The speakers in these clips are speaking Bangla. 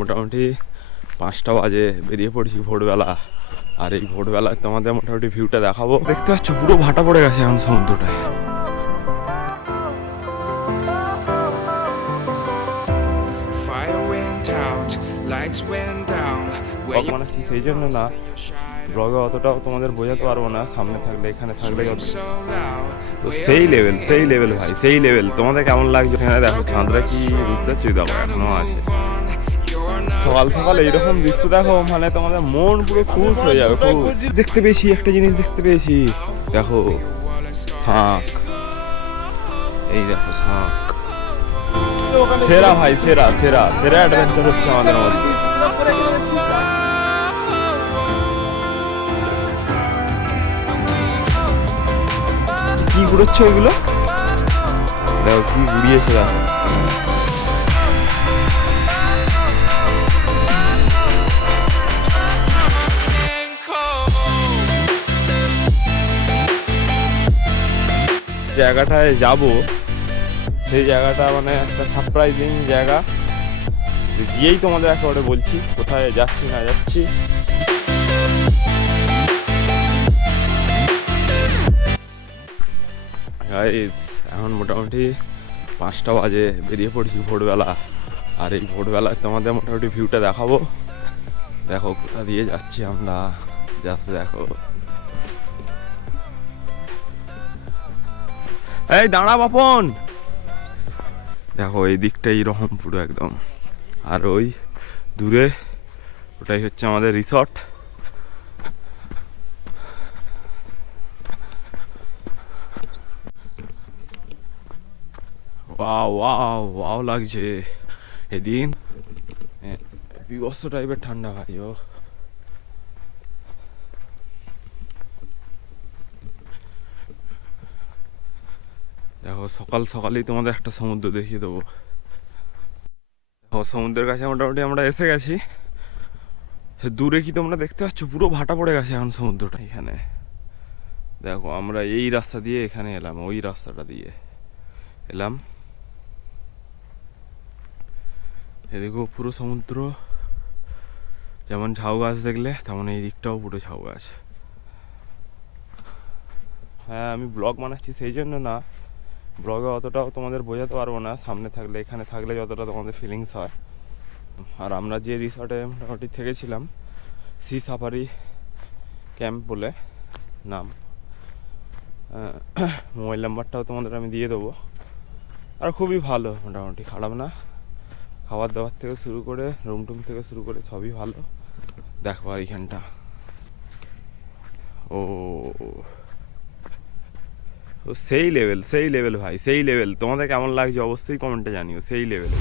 মোটামুটি 5টা বাজে, বেরিয়ে পড়ছি ভোরবেলা। আর এই ভোরবেলায় তোমাদের মোটামুটি ভিউটা দেখাবো। দেখতে পাচ্ছ পুরো ভাটা পড়ে গেছে এখন সমুদ্রটায়। ব্লগ বানাচ্ছি সেই জন্য না, ব্লগে অতটাও তোমাদের বোঝাতে পারবো না, সামনে থাকলে এখানে থাকলে তো সেই লেভেল ভাই, সেই লেভেল। তোমাদের কেমন লাগছে এখানে দেখো, চাঁদরা কি বুঝতে পারছি, দেখো এখনো আছে। সকাল সকাল এইরকম দৃশ্য দেখো, মানে তোমাদের মন পুরো খুশ হয়ে যাবে। খুশ দেখতে পেয়েছি, একটা জিনিস দেখতে পেয়েছি, দেখো শাঁখ। এই দেখো শাঁখ, সেরা ভাই, সেরা সেরা সেরা অ্যাডভেঞ্চার হচ্ছে আমাদের মধ্যে। কি ঘুরোচ্ছে ওইগুলো, দেখো কি ঘুরিয়েছে, দেখো জায়গাটায় যাব, সেই জায়গাটা মানে একটা সারপ্রাইজিং জায়গা। গিয়েই তোমাদের একেবারে বলছি কোথায় যাচ্ছি না যাচ্ছি। এখন মোটামুটি 5টা বাজে, বেরিয়ে পড়ছি ভোরবেলা। আর এই ভোরবেলায় তোমাদের মোটামুটি ভিউটা দেখাবো। দেখো কোথা দিয়ে যাচ্ছি আমরা, জাস্ট দেখো। এই দাঁড়া বাপন, দেখো এই দিকটা এইরকম পুরো একদম। আর ওই দূরে ওটাই হচ্ছে আমাদের রিসর্ট। ওয়াও ওয়াও ওয়াও লাগছে এদিন, বিভৎস টাইপের ঠান্ডা ভাই। ও দেখো সকাল সকালেই তোমাদের একটা সমুদ্র দেখিয়ে দেবো। দেখো সমুদ্রের কাছে মোটামুটি আমরা এসে গেছি। দূরে কি তোমরা দেখতে পাচ্ছ, পুরো ভাটা পড়ে গেছে এখন সমুদ্রটা। এখানে দেখো আমরা এই রাস্তা দিয়ে এখানে এলাম, ওই রাস্তাটা দিয়ে এলাম। এদিকেও পুরো সমুদ্র, যেমন ঝাউ গাছ দেখলে তেমন এই দিকটাও পুরো ঝাউ গাছ। হ্যাঁ আমি ব্লগ বানাচ্ছি সেই জন্য না, ব্লগে অতটাও তোমাদের বোঝাতে পারবো না, সামনে থাকলে এখানে থাকলে যতটা তোমাদের ফিলিংস হয়। আর আমরা যে রিসর্টে মোটামুটি থেকেছিলাম, সি সাফারি ক্যাম্প বলে নাম, মোবাইল নাম্বারটাও তোমাদের আমি দিয়ে দেবো। আর খুবই ভালো, মোটামুটি খারাপ না, খাবার দাবার থেকে শুরু করে রুম টুম থেকে শুরু করে সবই ভালো। দেখো আর এইখানটা, ও সেই লেভেল ভাই, সেই লেভেল। তোমাদের কেমন লাগছে অবশ্যই কমেন্টে জানিও, সেই লেভেল।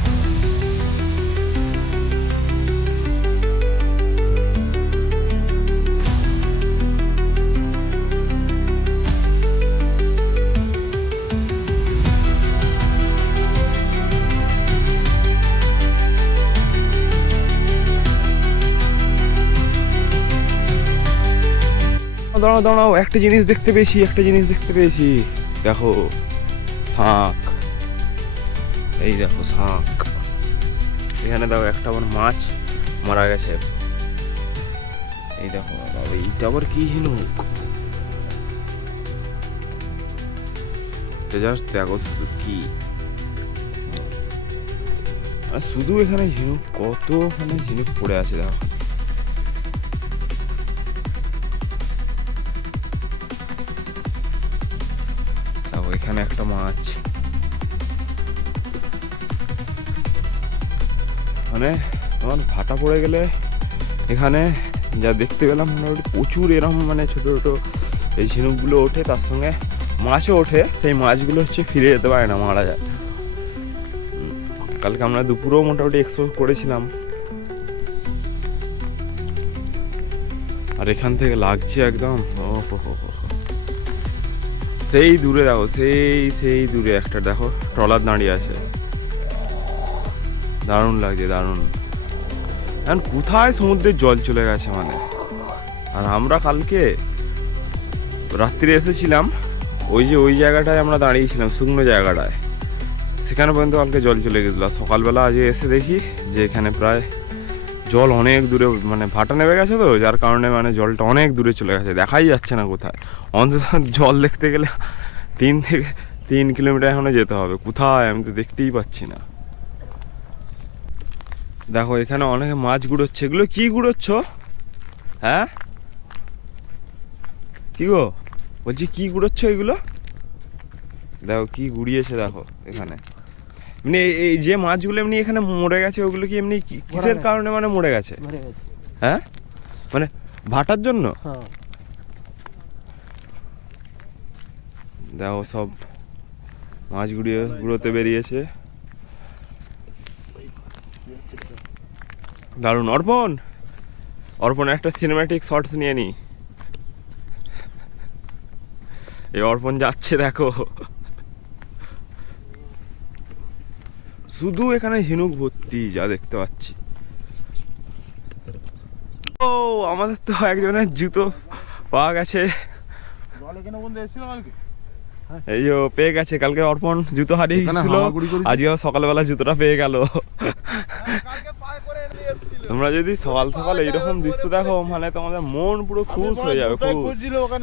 দাঁড়াও দাঁড়াও, একটা জিনিস দেখতে পেয়েছি, দেখো শাঁখ। এই দেখো শাঁখ, এখানে দেখো একটা আবার মাছ মারা গেছে। এই দেখো বাবা, এইটা আবার কি ঝিনুক, জাস্ট দেখো শুধু কি, আর শুধু এখানে ঝিনুক, কতখানে ঝিনুক পড়ে আছে দেখো। এখানে একটা মাছ, মানে তোমার ভাটা পড়ে গেলে এখানে যা দেখতে পেলাম মোটামুটি প্রচুর এরকম মানে ছোট ছোট এই ঝিনুকগুলো ওঠে, তার সঙ্গে মাছও ওঠে। সেই মাছগুলো হচ্ছে ফিরে যেতে পারে না, মারা যায়। কালকে আমরা দুপুরেও মোটামুটি এক্সপ্লোর করেছিলাম। আর এখান থেকে লাগছে একদম, ও হো হো হো, সেই দূরে দেখো, সেই দূরে একটা দেখো ট্রলার দাঁড়িয়ে আছে, দারুণ লাগছে, দারুণ। এখন কোথায় সমুদ্রের জল চলে গেছে মানে। আর আমরা কালকে রাত্রিরে এসেছিলাম, ওই জায়গাটায় আমরা দাঁড়িয়েছিলাম, শুকনো জায়গাটায়, সেখানে পর্যন্ত কালকে জল চলে গেছিলো। সকালবেলা আজকে এসে দেখি যে এখানে প্রায় জল অনেক দূরে, মানে ভাটা নেমে গেছে তো, যার কারণে মানে জলটা অনেক দূরে চলে গেছে, দেখাই যাচ্ছে না কোথায়। অন্তত জল দেখতে গেলে 3 কিলোমিটার এখনো যেতে হবে, কোথায় আমি তো দেখতেই পাচ্ছি না। দেখো এখানে অনেকে মাছ গুড়োচ্ছে, এগুলো কি গুড়োচ্ছ? হ্যাঁ কি গো, বলছি কি গুড়োচ্ছ এগুলো? দেখো কি গুড়িয়েছে দেখো এখানে, মানে এই যে মাছগুলো এমনি এখানে মরে গেছে, ওগুলো কি এমনি কিসের কারণে মানে মরে গেছে? হ্যাঁ মানে ভাটার জন্য? দেখো সব মাছ গুঁড়োতে বেরিয়েছে, দারুণ। অর্পণ একটা সিনেম্যাটিক শর্টস নিয়ে নি। এই অর্পণ যাচ্ছে দেখো, শুধু এখানে ঝিনুক ভর্তি যা দেখতে পাচ্ছি। ও আমাদের তো একজনের জুতো পাওয়া গেছে, এই যে পেয়ে গেছে। কালকে অর্পণ জুতো হারিয়ে গেছিল, আজকেও সকালবেলা জুতোটা পেয়ে গেল। তোমরা যদি সকাল সকাল এইরকম দৃশ্য দেখো, মানে তোমাদের মন পুরো খুশ হয়ে যাবে, খুশ।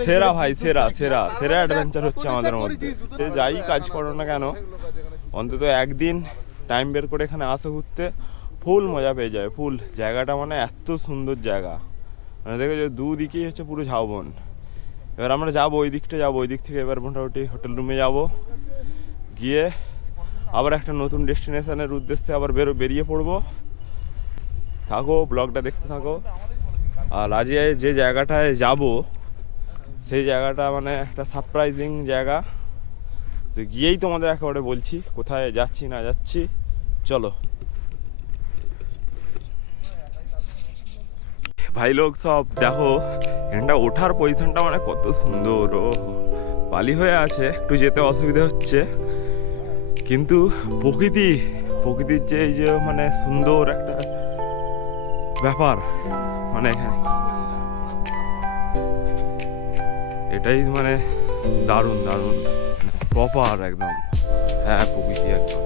সেরা ভাই, সেরা সেরা সেরা অ্যাডভেঞ্চার হচ্ছে আমাদের মধ্যে। যাই কাজ করো না কেন, অন্তত একদিন টাইম বের করে এখানে আসো ঘুরতে, ফুল মজা পেয়ে যাবে, ফুল। জায়গাটা মানে এত সুন্দর জায়গা, মানে দেখো যে দুদিকেই হচ্ছে পুরো ঝাউবন। এবার আমরা যাবো ওই দিকটা, যাবো ওই দিক থেকে এবার মোটামুটি হোটেল রুমে যাব, গিয়ে আবার একটা নতুন ডেস্টিনেশনের উদ্দেশ্যে আবার বেরিয়ে পড়বো। থাকো, ব্লগটা দেখতে থাকো। আর আজ যে জায়গাটায় যাব, সেই জায়গাটা মানে একটা সারপ্রাইজিং জায়গা, তো গিয়েই তোমাদের একেবারে বলছি কোথায় যাচ্ছি না যাচ্ছি। চলো ভাই লোক সব দেখো, এখানটা ওঠার পজিশনটা মানে কত সুন্দর। ও বালি হয়ে আছে, একটু যেতে অসুবিধা হচ্ছে, কিন্তু প্রকৃতির যে এই যে মানে সুন্দর একটা ব্যাপার, মানে এখানে এটাই মানে দারুণ দারুণ, প্রপার একদম। হ্যাঁ প্রকৃতি একদম।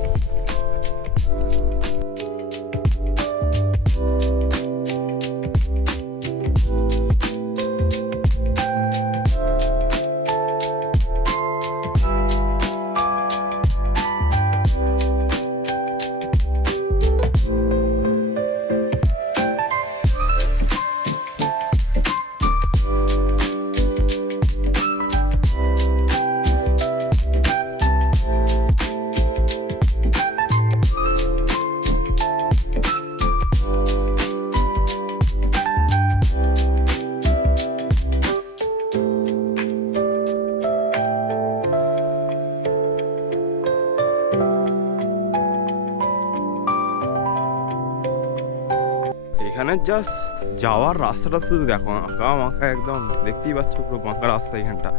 এখানে জাস্ট যাওয়ার রাস্তাটা শুধু দেখো, আঁকা মাঁকা একদম, দেখতেই পাচ্ছ পুরো বাঁকা রাস্তা এখানটা।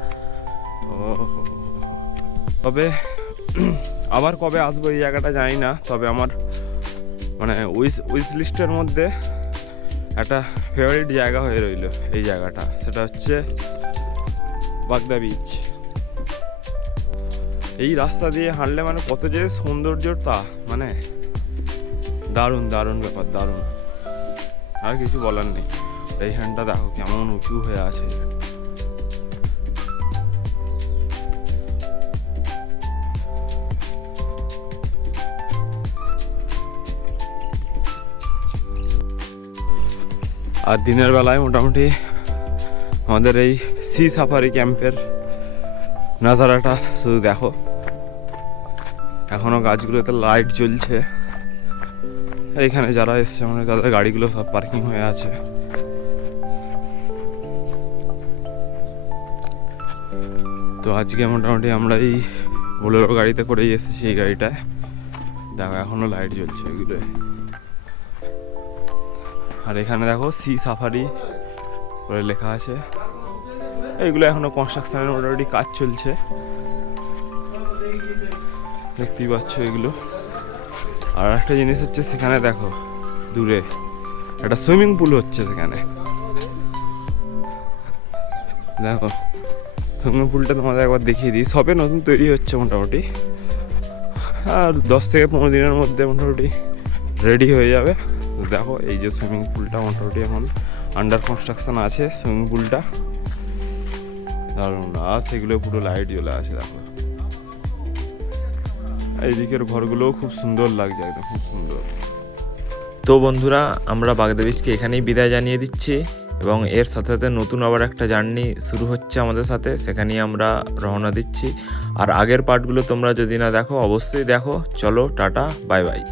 ও তবে আবার কবে আসবো এই জায়গাটা জানি না, তবে আমার মানে উইশ লিস্টের মধ্যে একটা ফেভারিট জায়গা হয়ে রইল এই জায়গাটা, সেটা হচ্ছে বাগদা বিচ। এই রাস্তা দিয়ে হাঁটলে মানে কত যে সৌন্দর্যতা, মানে দারুণ দারুণ ব্যাপার, দারুণ, আর কিছু বলার নেই। এইখানটা দেখো কেমন উঁচু হয়ে আছে। আর দিনের বেলায় মোটামুটি আমাদের এই সি সাফারি ক্যাম্পের নাজারাটা শুধু দেখো, এখনো গাছগুলোতে লাইট জ্বলছে। এখানে যারা এসছে মানে তাদের গাড়িগুলো সব পার্কিং হয়ে আছে। তো আজকে মোটামুটি আমরা এই বোলেরো গাড়িতে করেই এসেছি, এই গাড়িটায় দেখো এখনো লাইট জ্বলছে এগুলো। আর এখানে দেখো সি সাফারি করে লেখা আছে। এইগুলো এখনো কনস্ট্রাকশনের মোটামুটি কাজ চলছে, দেখতেই পাচ্ছ এগুলো। আর একটা জিনিস হচ্ছে সেখানে দেখো দূরে একটা সুইমিং পুল হচ্ছে সেখানে, দেখো সুইমিং পুলটা তোমাদের একবার দেখিয়ে দিই। সবে নতুন তৈরি হচ্ছে মোটামুটি, আর 10 থেকে 15 দিনের মধ্যে মোটামুটি রেডি হয়ে যাবে। তো তো দেখো এই যে সুইমিং পুলটা মোটামুটি এখন আন্ডার কনস্ট্রাকশন আছে সুইমিং পুলটা, দারুণ। আর সেগুলো পুরো লাইট জ্বলে আছে দেখো। এইদিকের ঘরগুলোও খুব সুন্দর লাগছে, একদম খুব সুন্দর। তো বন্ধুরা, আমরা বাগদা বীচকে এখানেই বিদায় জানিয়ে দিচ্ছি এবং এর সাথে সাথে নতুন আবার একটা জার্নি শুরু হচ্ছে আমাদের সাথে, সেখানেই আমরা রওনা দিচ্ছি। আর আগের পার্টগুলো তোমরা যদি না দেখো অবশ্যই দেখো। চলো টাটা, বাই বাই।